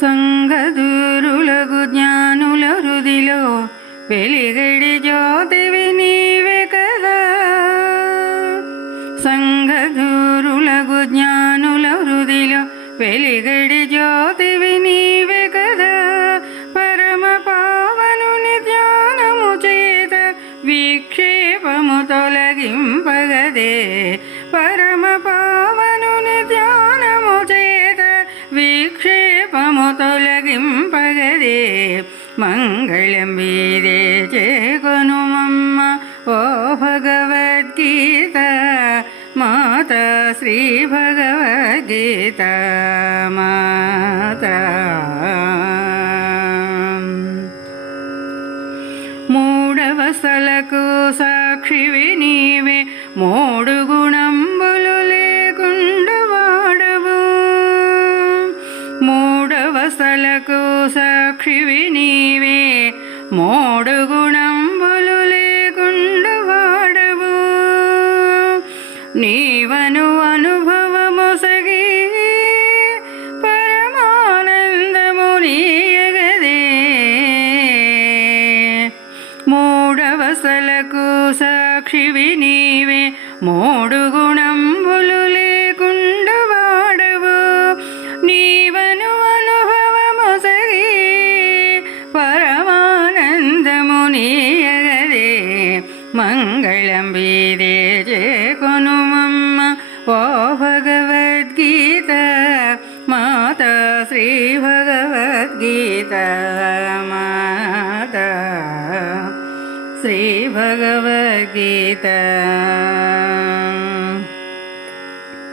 సంగదురులగు జ్ఞానుల హృదిలో వెలిగడి జ్యోతివి నీవే కదా. సంగదురులగు జ్ఞానుల హృదిలో వెలిగడి జ్యోతివి నీవే కదా. పరమ పావనుని ధ్యానము చేత విక్షేపము తొలగింపగదే. పరమ పావనుని മംഗളം మంగళం వీరే చేకొనుమమ్మ. ఓ భగవద్గీత మాత శ్రీ భగవద్గీత మాత. మూడవసలకు సాక్షివి నీవే మూడు గుణంబులు లేకుండా వాడవు. మూడవసలకు సాక్షివి నీవే మూడు గుణంబులు లేకుండు వాడవు. నీవను అనుభవము సగి పరమానందము నీయగదే. మూడవసలకు సాక్షివి నీవే మూడు म् जे चे को वो भगवद्गीता माता श्रीभगवद्गीता माता श्रीभगवद्गीता